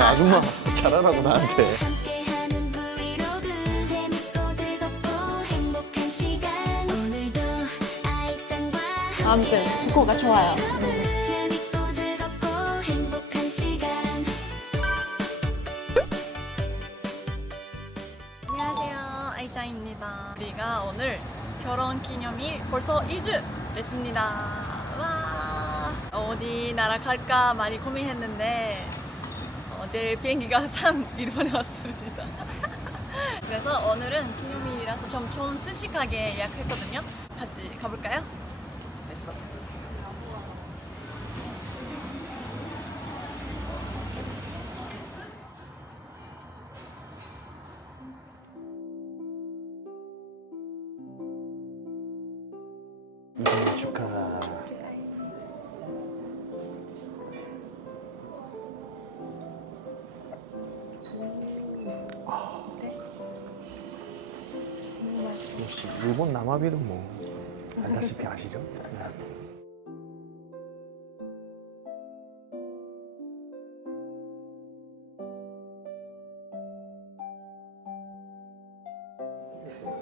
야, 아줌마 잘하라고 나한테. 함께하는 브이로그 재밌고 즐겁고 행복한 시간 오늘도 아이짱과 후코가 좋아요. 이짱입니다. 우리가 오늘 결혼 기념일 벌써 2주 됐습니다. 와 어디 나라 갈까 많이 고민했는데 어제 비행기가 3 일본에 왔습니다. 그래서 오늘은 기념일이라서 좀 좋은 스시 가게 예약했거든요. 같이 가볼까요? 이준이 축하. 역시 일본 남아비는 뭐 알다시피 아시죠? 네. 오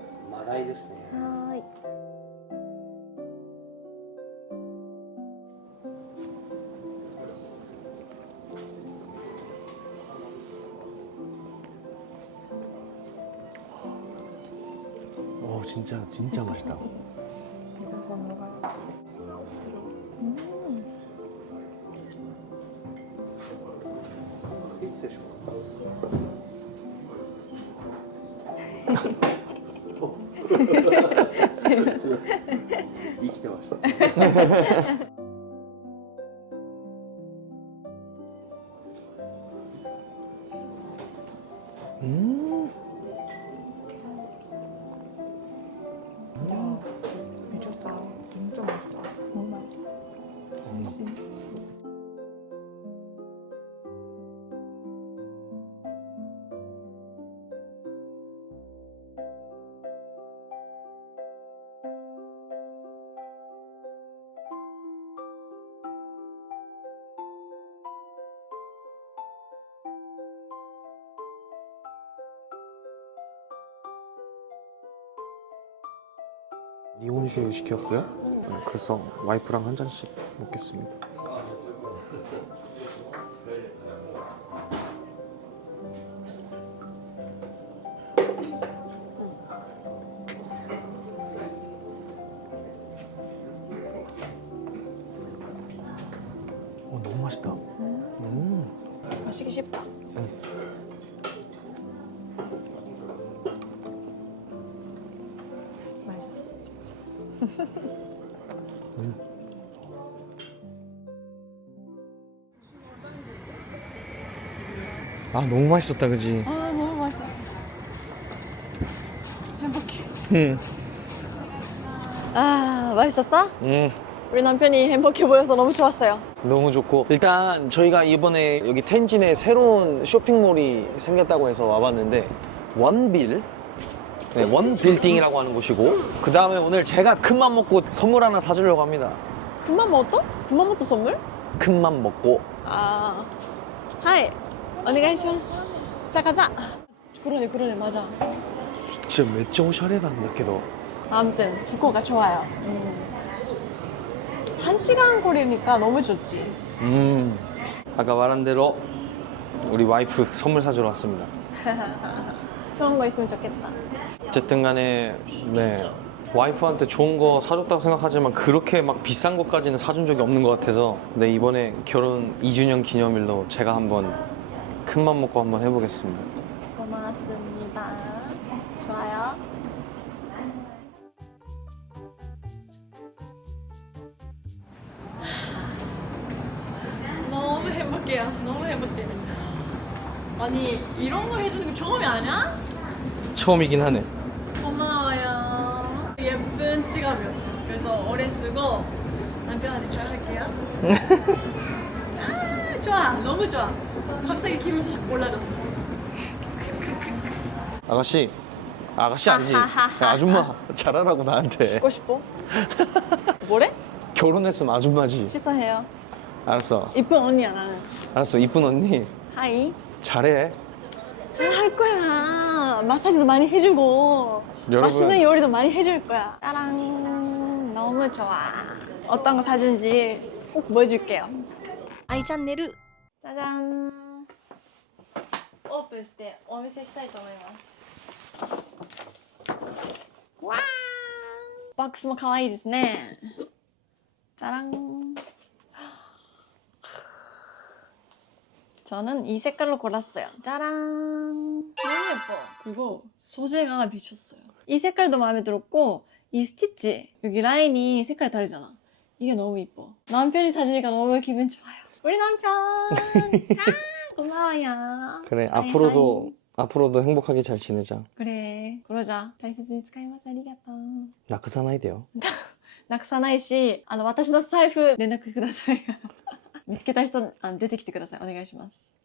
진짜 진짜 맛있다. 음. 니온슈 시켰고요. 네, 그래서 와이프랑 한 잔씩 먹겠습니다. 어 너무 맛있다. 음. 마시기 쉽다. 아 너무 맛있었다, 그지? 아 너무 맛있었어. 행복해. 응. 아 맛있었어? 응. 우리 남편이 행복해 보여서 너무 좋았어요. 너무 좋고 일단 저희가 이번에 여기 텐진에 새로운 쇼핑몰이 생겼다고 해서 와봤는데 원빌 네, 원 빌딩이라고 하는 곳이고 그 다음에 오늘 제가 큰맘 먹고 선물 하나 사주려고 합니다 금방 먹었어? 금방 먹었어 선물? 큰맘 먹고 아, 하이. 오네가이시마스. 자 가자. 그러네 그러네 맞아. 진짜 매짜 오샤레단 다케도 아무튼 후코가 좋아요. 음. 한 시간 거리니까 너무 좋지. 음 아까 말한 대로 우리 와이프 선물 사주러 왔습니다 좋은 거 있으면 좋겠다. 어쨌든 간에 네 와이프한테 좋은 거 사줬다고 생각하지만 그렇게 막 비싼 것까지는 사준 적이 없는 것 같아서 네 이번에 결혼 2주년 기념일로 제가 한번 큰 맘 먹고 한번 해보겠습니다 고맙습니다. 좋아요. 너무 행복해요. 너무 행복해. 아니 이런 거 해주는 거 처음이 아니야? 처음이긴 하네 고마워요. 예쁜 지갑이었어. 그래서 오래 쓰고 남편한테 전화할게요. 아 좋아, 너무 좋아. 갑자기 기분 확 올라갔어. 아가씨 아가씨 아니지 야, 아줌마 잘하라고 나한테 듣고 싶어? 뭐래? 결혼했으면 아줌마지. 취소해요. 알았어. 이쁜 언니야 나는. 알았어. 이쁜 언니. 하이. 잘해. 잘 할 거야. 마사지도 많이 해주고 여러분. 맛있는 요리도 많이 해줄 거야. 따랑 너무 좋아. 어떤 거 사준지 꼭 보여줄게요. アイチャンネル 짜잔. 오픈 してお見せしたいと思います。わーボックスも可愛いですね。짜랑. 저는 이 색깔로 골랐어요. 짜랑. 너무 예뻐. 그리고 소재가 미쳤어요. 이 색깔도 마음에 들었고 이 스티치 여기 라인이 색깔이 다르잖아. 이게 너무 이뻐. 남편이 사주니까 너무 기분 좋아요. 우리 남편. 아, 고마워요. 그래. 하이, 앞으로도 앞으로도 행복하게 잘 지내자. 그래. 그러자. 大切に使います。ありがとう。 나크사나이 돼요. なくさないし、あの、私の財布連絡ください。見つけた人、あの出てきてください。お願いします。